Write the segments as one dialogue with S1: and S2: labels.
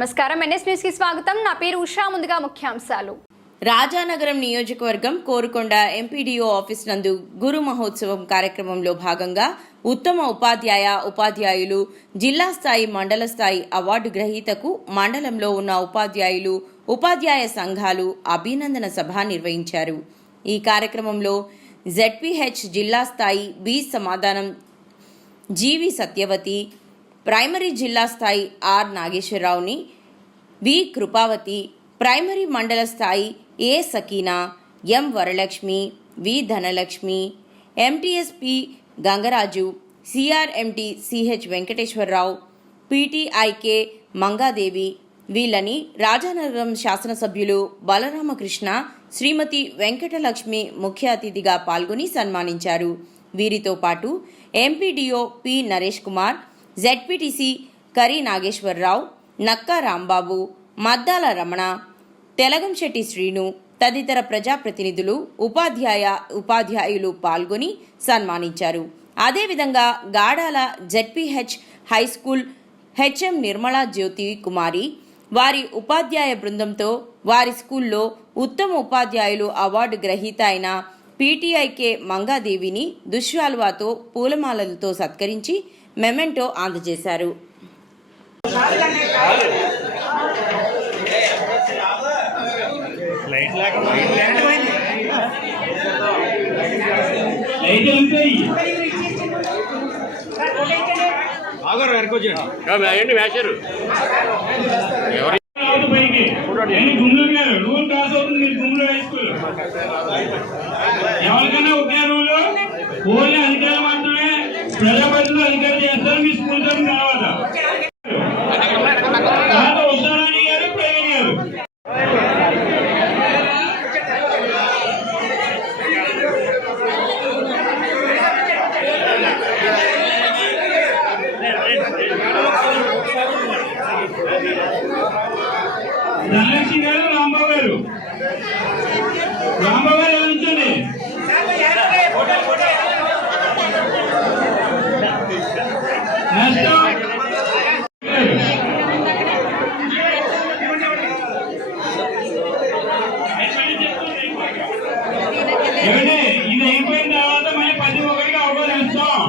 S1: నమస్కారం. ఎన్ఎస్ న్యూస్కి స్వాగతం. నా పేరు ఉషా. ముందుగా ముఖ్యాంశాలు.
S2: రాజానగరం నియోజకవర్గం కోరుకొండ ఎంపీడీఓ ఆఫీస్ నందు గురు మహోత్సవం కార్యక్రమంలో భాగంగా ఉత్తమ ఉపాధ్యాయ ఉపాధ్యాయులు జిల్లా స్థాయి మండల స్థాయి అవార్డు గ్రహీతకు మండలంలో ఉన్న ఉపాధ్యాయులు ఉపాధ్యాయ సంఘాలు అభినందన సభ నిర్వహించారు. ఈ కార్యక్రమంలో జెడ్పీహెచ్ జిల్లా స్థాయి బి సమాధానం జీవి సత్యవతి ప్రైమరీ జిల్లా స్థాయి ఆర్ నాగేశ్వరరావుని వి కృపావతి ప్రైమరీ మండల స్థాయి A Sakina M Varalakshmi V Dhanalakshmi MTSP Gangaraju CRMT CH Venkateswara Rao పీటీఐకే Mangadevi వీళ్ళని రాజానగరం శాసనసభ్యులు బలరామకృష్ణ శ్రీమతి వెంకటలక్ష్మి ముఖ్య అతిథిగా పాల్గొని సన్మానించారు. వీరితో పాటు MPDO P Naresh Kumar ZPTC Kari Nageswara Rao Nakka Rambabu Maddala Ramana Telagamsetti Srinu తదితర ప్రజాప్రతినిధులు ఉపాధ్యాయ ఉపాధ్యాయులు పాల్గొని సన్మానించారు. అదేవిధంగా Gadala ZPH high school HM Nirmala Jyothi Kumari వారి ఉపాధ్యాయ బృందంతో వారి స్కూల్లో ఉత్తమ ఉపాధ్యాయులు అవార్డు గ్రహీత అయిన పీటీఐకే మంగాదేవిని దుశ్వాల్వాతో పూలమాలలతో సత్కరించి మెమెంటో అందజేశారు.
S3: ఆగారు
S4: వేశారు
S5: ఎవరికైనా ఒకే రూల్ ఓన్లీ అధికారులు మాత్రమే ప్రజాప్రతినిధులు అధికారులు చేస్తారు మీ స్కూల్ తరఫున తర్వాత తర్వాత ఉషారాణి గారు ప్రవీణ్ గారు ధనలక్ష్మి గారు రాంబాబు గారు రాంబాబు గారు ఇది అయిపోయిన తర్వాత మళ్ళీ అవకాశం ఇస్తాం.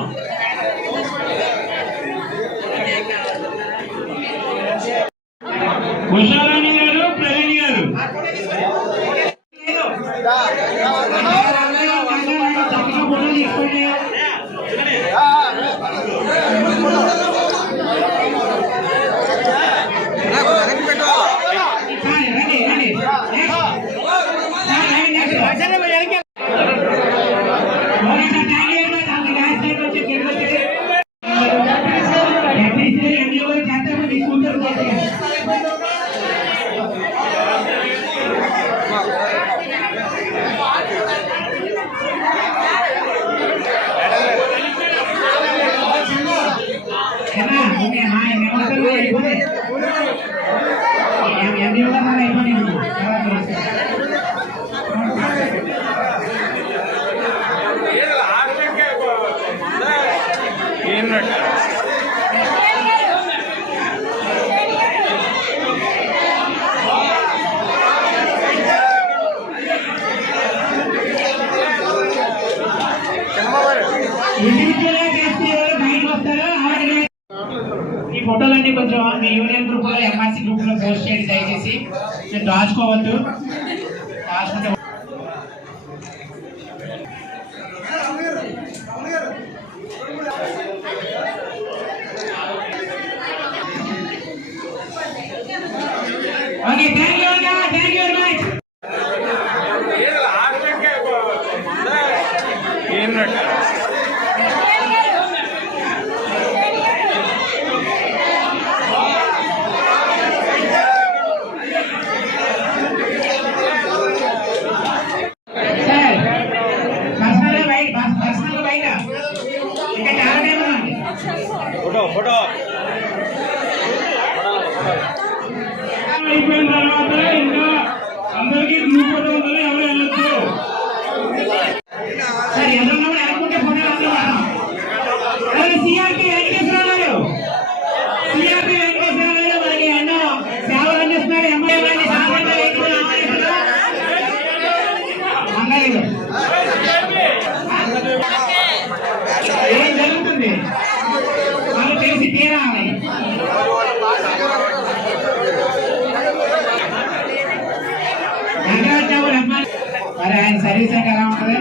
S5: ಏನ್ ఫోటోలన్నీ కొంచెం మీ యూనియన్ గ్రూప్లో ఎంఆర్సీ గ్రూప్లో పోస్ట్ చేయండి దయచేసి. మీరు దాచుకోవద్దు. దాచుకుంటే
S3: ఫోటో ఫోటో.
S5: అయిపోయిన తర్వాత ఇంకా అందరికీ గ్రూప్ ఫోటో ఉండాలి. రీసెంట్ ఎలా ఉంటుంది.